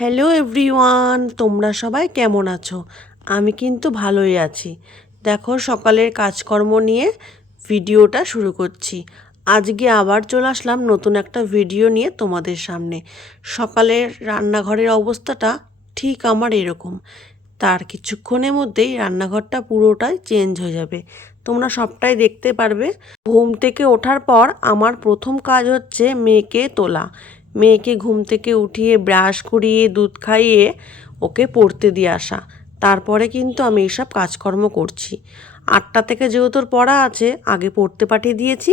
Hello everyone, তোমরা সবাই কেমন আছো? আমি কিন্তু ভালোই আছি। দেখো, সকালের কাজকর্ম নিয়ে ভিডিওটা শুরু করছি। আজকে আবার চলে আসলাম নতুন একটা ভিডিও নিয়ে তোমাদের সামনে। সকালের রান্নাঘরের অবস্থাটা ঠিক আমার এরকম। তার কিছুক্ষণের মধ্যেই রান্নাঘরটা পুরোটাই চেঞ্জ হয়ে যাবে, তোমরা সবটাই দেখতে পারবে। ঘুম থেকে ওঠার পর আমার প্রথম কাজ হচ্ছে মেয়েকে তোলা। মেয়েকে ঘুম থেকে উঠিয়ে ব্রাশ করিয়ে দুধ খাইয়ে ওকে পড়তে দিয়ে আসা। তারপরে কিন্তু আমি এইসব কাজকর্ম করছি। 8টা থেকে যেহেতু ওর পড়া আছে, আগে পড়তে পাঠিয়ে দিয়েছি।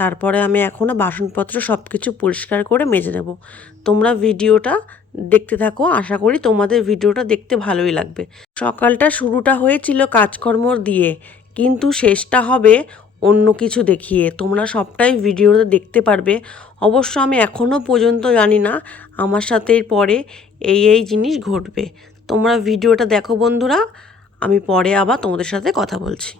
তারপরে আমি এখনও বাসনপত্র সব কিছু পরিষ্কার করে মেজে নেব। তোমরা ভিডিওটা দেখতে থাকো, আশা করি তোমাদের ভিডিওটা দেখতে ভালোই লাগবে। সকালটা শুরুটা হয়েছিল কাজকর্ম দিয়ে, কিন্তু শেষটা হবে অন্য কিছু দেখিয়ে। তোমরা সবটাই ভিডিওতে দেখতে পারবে। অবশ্য আমি এখনও পর্যন্ত জানি না আমার সাথে পরে এই জিনিস ঘটবে। তোমরা ভিডিওটা দেখো বন্ধুরা, আমি পরে আবার তোমাদের সাথে কথা বলছি।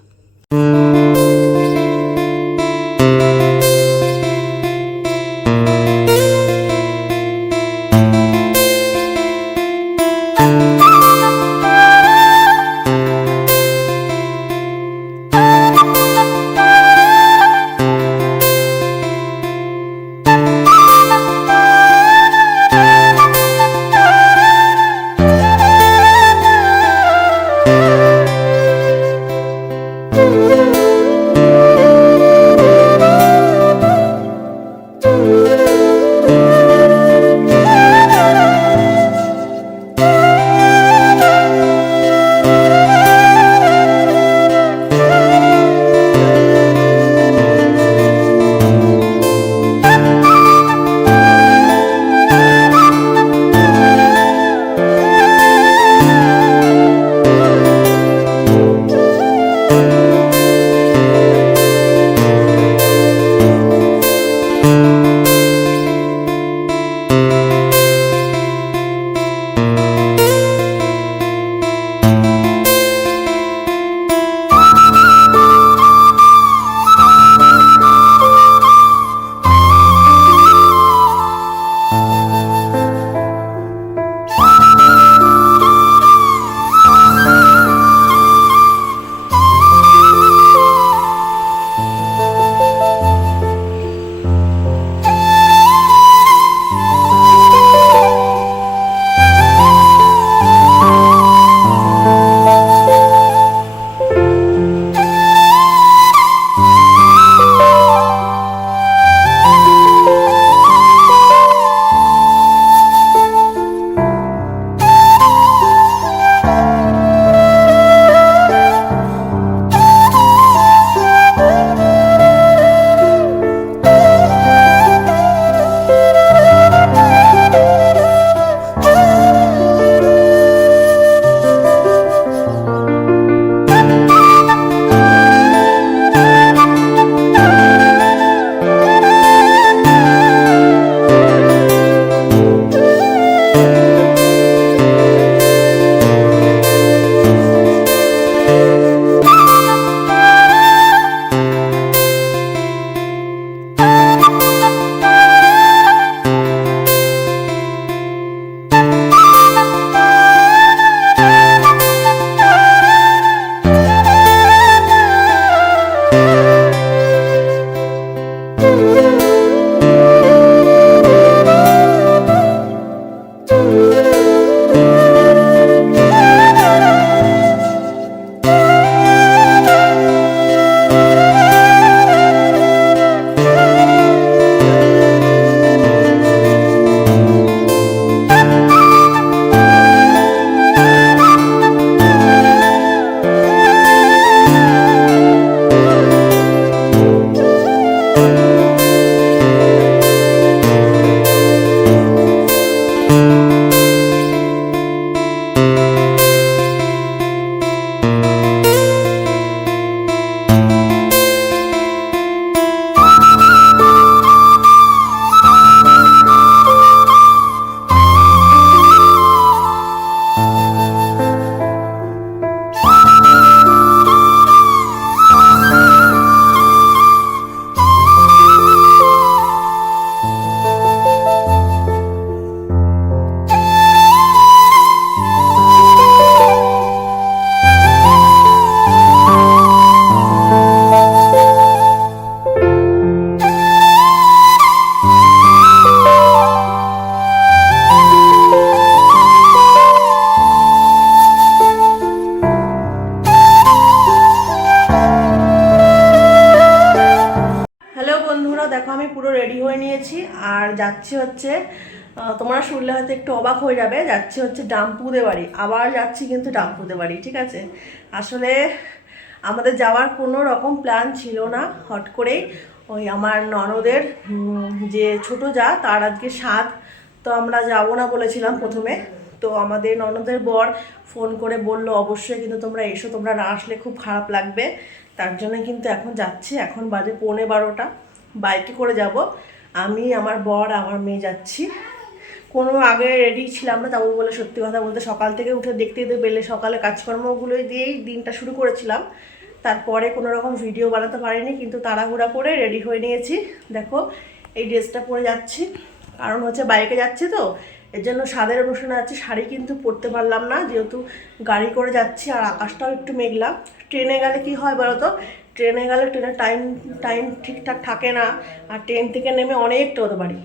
আর যাচ্ছি হচ্ছে তোমরা শুনলে হয়তো একটু অবাক হয়ে যাবে, যাচ্ছি হচ্ছে ডাম্পুদের বাড়ি। আবার যাচ্ছি কিন্তু ডাম্পুদের বাড়ি, ঠিক আছে। আসলে আমাদের যাওয়ার কোনো রকম প্ল্যান ছিল না, হট করেই ওই আমার ননদের যে ছোট যা তার আজকে সাধ, তো আমরা যাব না বলেছিলাম প্রথমে। তো আমাদের ননদের বর ফোন করে বলল অবশ্যই কিন্তু তোমরা এসো, তোমরা না আসলে খুব খারাপ লাগবে। তার জন্য কিন্তু এখন যাচ্ছি। এখন বাজে 11:15, বাইকে করে যাব। আমি, আমার বর, আমার মেয়ে যাচ্ছি। কোনো আগে রেডি ছিলাম না, তাও বলে সত্যি কথা বলতে সকাল থেকে উঠে দেখতে দেখতে বেলে সকালে কাজকর্মগুলোই দিয়েই দিনটা শুরু করেছিলাম। তারপরে কোনো রকম ভিডিও বানাতে পারিনি, কিন্তু তাড়াহুড়া করে রেডি হয়ে নিয়েছি। দেখো এই ড্রেসটা পরে যাচ্ছি, কারণ হচ্ছে বাইকে যাচ্ছি তো, এর জন্য স্বাদের অনুষ্ঠানে যাচ্ছি। শাড়ি কিন্তু পরতে পারলাম না, যেহেতু গাড়ি করে যাচ্ছি আর আকাশটাও একটু মেঘলা। ট্রেনে গেলে কি হয় বলো তো, ট্রেনে গেলে ট্রেনের টাইম ঠিকঠাক থাকে না, আর ট্রেন থেকে নেমে অনেকটা হতে পারি।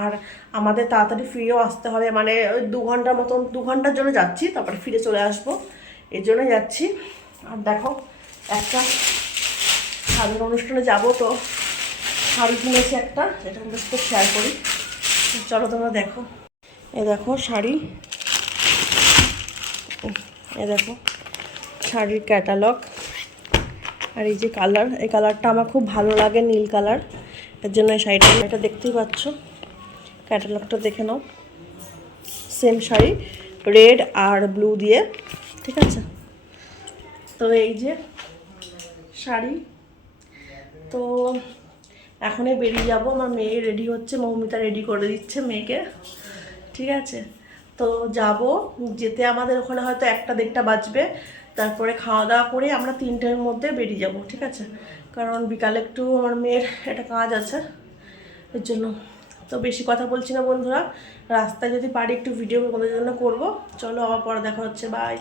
আর আমাদের তাড়াতাড়ি ফিরেও আসতে হবে, মানে ওই 2 ঘন্টার মতন, 2 ঘন্টার জন্য যাচ্ছি, তারপরে ফিরে চলে আসবো, এর জন্য যাচ্ছি। আর দেখো একটা স্বাদের অনুষ্ঠানে যাব, তো শাড়ি কিনেছি একটা, সেটা তোমাদের সাথে শেয়ার করি। চলো তোমরা দেখো। এ দেখো শাড়ি, এ দেখো শাড়ির ক্যাটালগ। আর এই যে কালার, এই কালারটা আমার খুব ভালো লাগে, নীল কালার, এর জন্য এই শাড়িটা, এটা দেখতেই পাচ্ছ, ক্যাটালগটা দেখে নাও। সেম শাড়ি, রেড আর ব্লু দিয়ে, ঠিক আছে। তো এই যে শাড়ি, তো এখনই বেরিয়ে যাব। আমার মেয়ে রেডি হচ্ছে, মৌমিতা রেডি করে দিচ্ছে মেয়েকে, ঠিক আছে। তো যাব, যেতে আমাদের ওখানে হয়তো 1টা-1:30 বাজবে। তারপরে খাওয়া দাওয়া করে আমরা 3টের মধ্যে বেরিয়ে যাব, ঠিক আছে। কারণ বিকালে একটু আমার মেয়ের একটা কাজ আছে, এর জন্য। তো বেশি কথা বলছি না বন্ধুরা, রাস্তায় যদি পারি একটু ভিডিও তোমাদের জন্য করব। চলো আবার পরে দেখা হচ্ছে, বাই।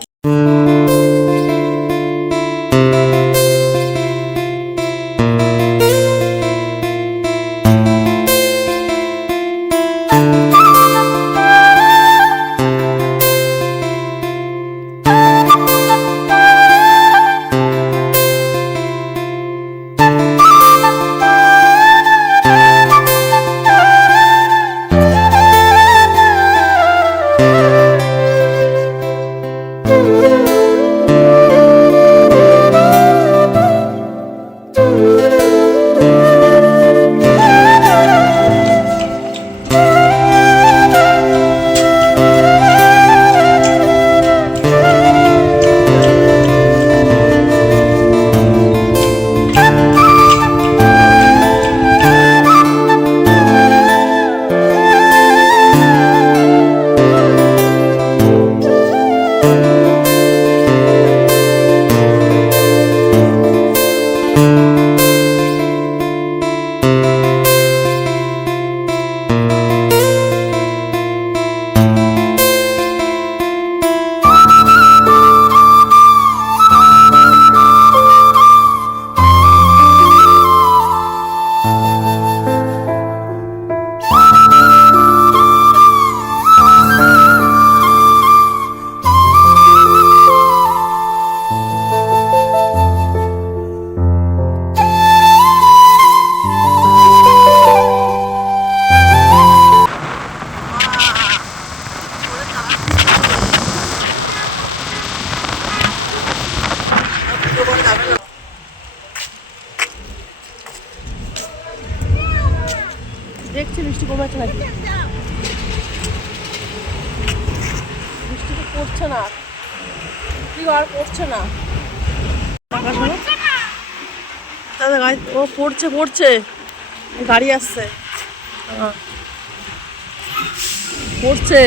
দেখছি বৃষ্টি কমেছে নাকি, বৃষ্টি তো পড়ছে না, কি আর পড়ছে না, ও পড়ছে, গাড়ি আসছে, পড়ছে।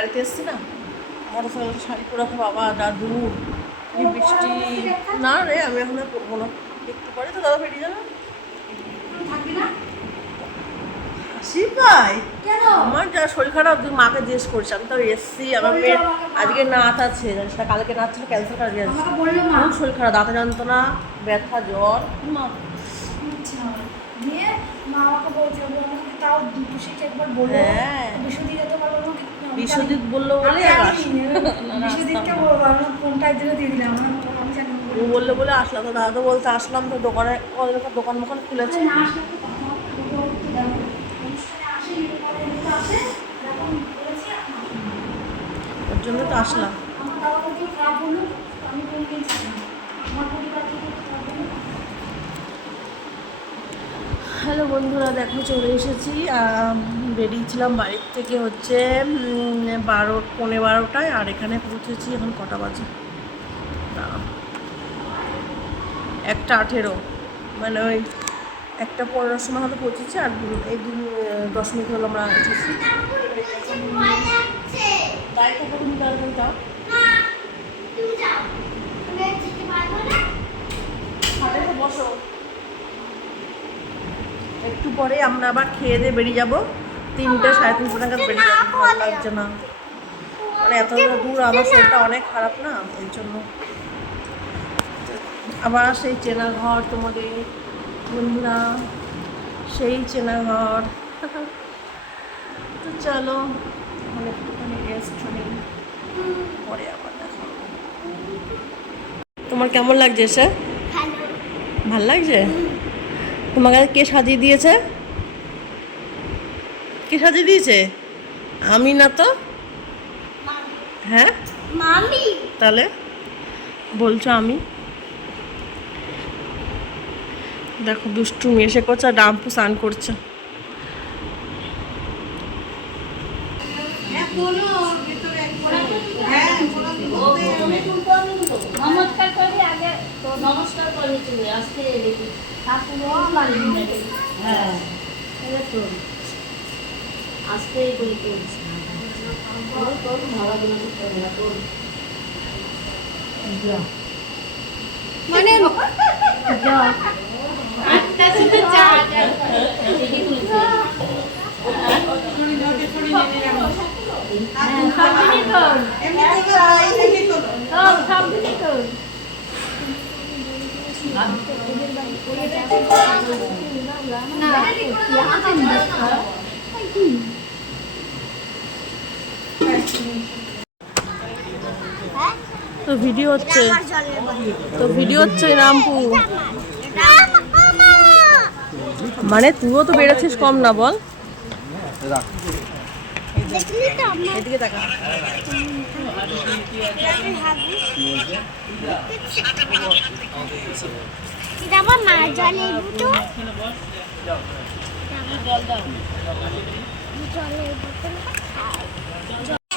গাড়িতে এসছি না, মোটর সাইকেল শাড়ি পরে বাবা দাদু কি বৃষ্টি। না রে আমি এখন আর করবো না, একটু পরে তো দাদা বেরিয়ে যাবে। হাসি পাই আমার যা শরীর খারাপ, তুই মাকে জিজ্ঞেস করছি, আমি তো এসছি, আমার মেয়ের আজকে নাচ আছে জানিস না, কালকে নাচ ছিল ক্যান্সেল করে দিয়ে আসছি। খুব শরীর খারাপ, দাঁতে যন্ত্রণা, ব্যথা, জ্বর। বিশ্বজিৎ বললো বলে ও বললে বলে আসলাম, তো দাদা তো বলতে আসলাম, তো দোকানে দোকান মোকান খুলেছে, ওর জন্য তো আসলাম। হ্যালো বন্ধুরা, দেখো চলে এসেছি। বেরিয়েছিলাম বাড়ির থেকে হচ্ছে 12:15, আর এখানে পৌঁছেছি এখন কটা বাজে, 1:18, মানে ওই 1:15 সময় হয়তো পৌঁছেছি, আর এই 10 মিনিট হলো আমরা এসেছি। তাই তো তুমি তাড়াতাড়ি যাও, বসো। একটু পরে আমরা আবার খেয়ে দিয়ে বেরিয়ে যাবো, 3টে 3:30 নাগাদ বেরিয়ে যাবো। ভালো লাগছে না, মানে এত দূর, আমার শরীরটা অনেক খারাপ না, এই জন্য। আবার সেই চেনা ঘর তোমাদের বন্ধুরা, সেই চেনা ঘর। তো চলো এখন একটুখানি রেস্ট নিই, পরে আবার দেখো। তোমার কেমন লাগছে এসে? ভাল লাগছে? তোমাকে কে সাজিয়ে দিয়েছে? কে সাজিয়ে দিয়েছে? আমি না তো। হ্যাঁ মামি, তাহলে বলছো আমি? দেখো দুষ্টু মেয়ে এসে করছে, আর ডাম্পু স্নান করছে। নমস্কার করি আগে, তো নমস্কার করে চলে আসতে হ্যাঁ তো আসতে করে চলছে মানে তো ভিডিও হচ্ছে, তো ভিডিও হচ্ছে রামপু, মানে তুইও তো বেড়েছিস কম না, বল। এদিকে দেখা,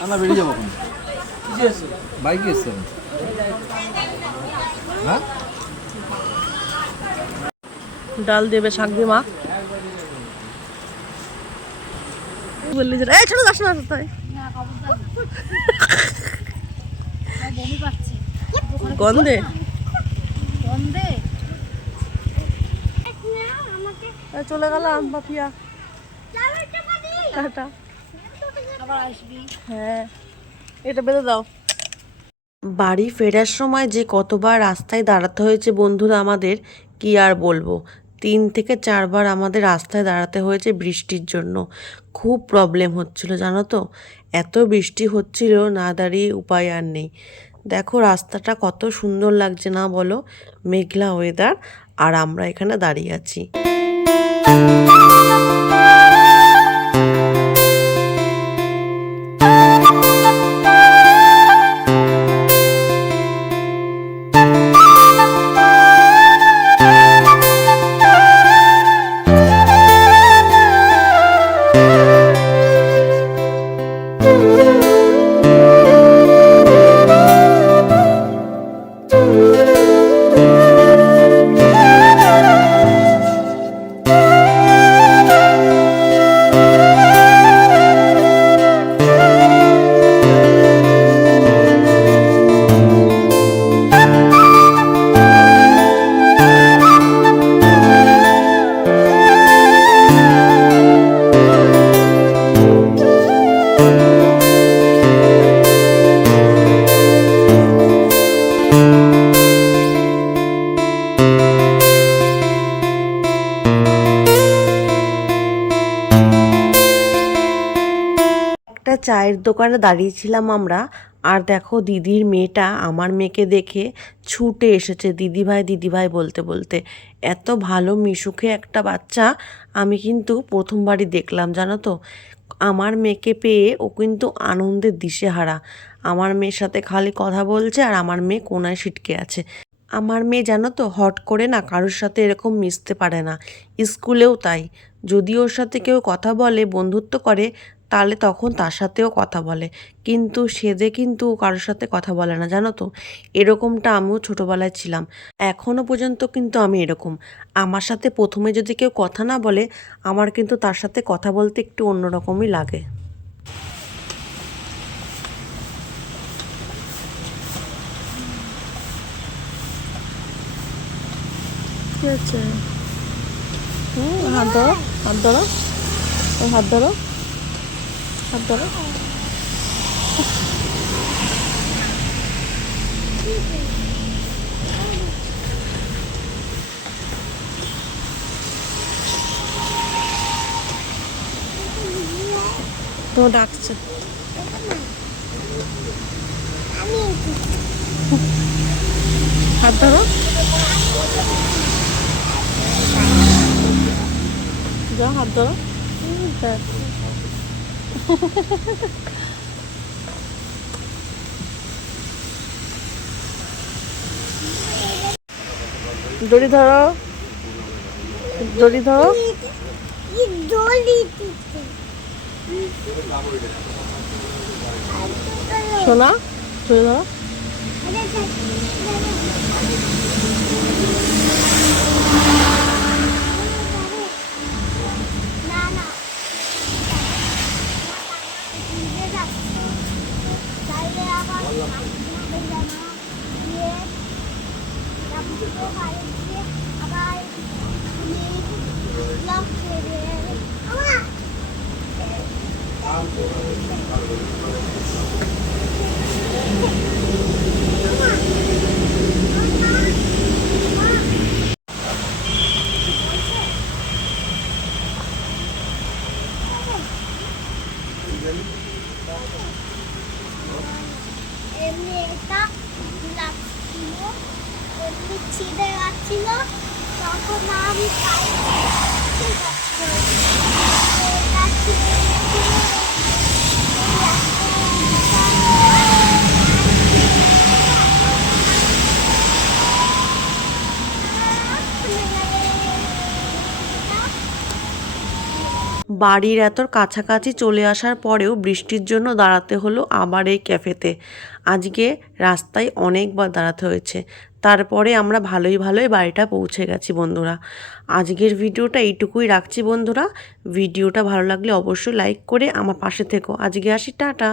আমরা বেরিয়ে যাবো, বাইকে এসছে। হ্যাঁ ডাল দেবে, শাক দিয়ে মা বললি যে এই ছোট যাস না, তাই গন্ধে চলে গেলাম বাপিয়া, টাটা। হ্যাঁ এটা বেঁধে দাও। বাড়ি ফেরার সময় যে কতবার রাস্তায় দাঁড়াতে হয়েছে বন্ধুরা আমাদের, কি আর বলবো। 3 থেকে 4 বার আমাদের রাস্তায় দাঁড়াতে হয়েছে বৃষ্টির জন্য। খুব প্রবলেম হচ্ছিল জানো তো, এত বৃষ্টি হচ্ছিল, না দাঁড়িয়ে উপায় আর নেই। দেখো রাস্তাটা কত সুন্দর লাগছে না বলো, মেঘলা ওয়েদার, আর আমরা এখানে দাঁড়িয়ে আছি। চায়ের দোকানে দাঁড়িয়েছিলাম আমরা, আর দেখো দিদির মেয়েটা আমার মেয়েকে দেখে ছুটে এসেছে দিদিভাই দিদিভাই বলতে বলতে। এত ভালো মিশুকে একটা বাচ্চা আমি কিন্তু প্রথমবারই দেখলাম, জানো তো। আমার মেয়েকে পেয়ে ও কিন্তু আনন্দের দিশেহারা। আমার মেয়ের সাথে খালি কথা বলছে আর আমার মেয়ে কোনায় ছিটকে আছে। আমার মেয়ে জানো তো হট করে না কারোর সাথে এরকম মিশতে পারে না, স্কুলেও তাই। যদি ওর সাথে কেউ কথা বলে, বন্ধুত্ব করে, তাহলে তখন তার সাথেও কথা বলে, কিন্তু সেজে কিন্তু কারোর সাথে কথা বলে না, জানো তো। এরকমটা আমিও ছোটোবেলায় ছিলাম, এখনও পর্যন্ত কিন্তু আমি এরকম। আমার সাথে প্রথমে যদি কেউ কথা না বলে, আমার কিন্তু তার সাথে কথা বলতে একটু অন্যরকমই লাগে। কি হচ্ছে? হাত ধরো, হাত ধরো, ওই হাত ধরো, হাত ধরো। তো ডাকছে। হাত ধরো, যাও হাত ধরো। দড়ি ধরো, দড়ি ধরো। শোনা, দড়ি ধরো। এমনি এটা লাগছিল, এমনি ছিঁড়ে যাচ্ছিল, তখন আমি পাইছি এটা ছিঁড়ে বাড়ির এত কাছাকাছি চলে আসার পরেও বৃষ্টির জন্য দাঁড়াতে হলো আবার এই ক্যাফেতে। আজকে রাস্তায় অনেকবার দাঁড়াতে হয়েছে, তারপরে আমরা ভালোই ভালোই বাড়িটা পৌঁছে গেছি বন্ধুরা। আজকের ভিডিওটা এইটুকুই রাখছি বন্ধুরা। ভিডিওটা ভালো লাগলে অবশ্যই লাইক করে আমার পাশে থেকো। আজকে আসি, টাটা।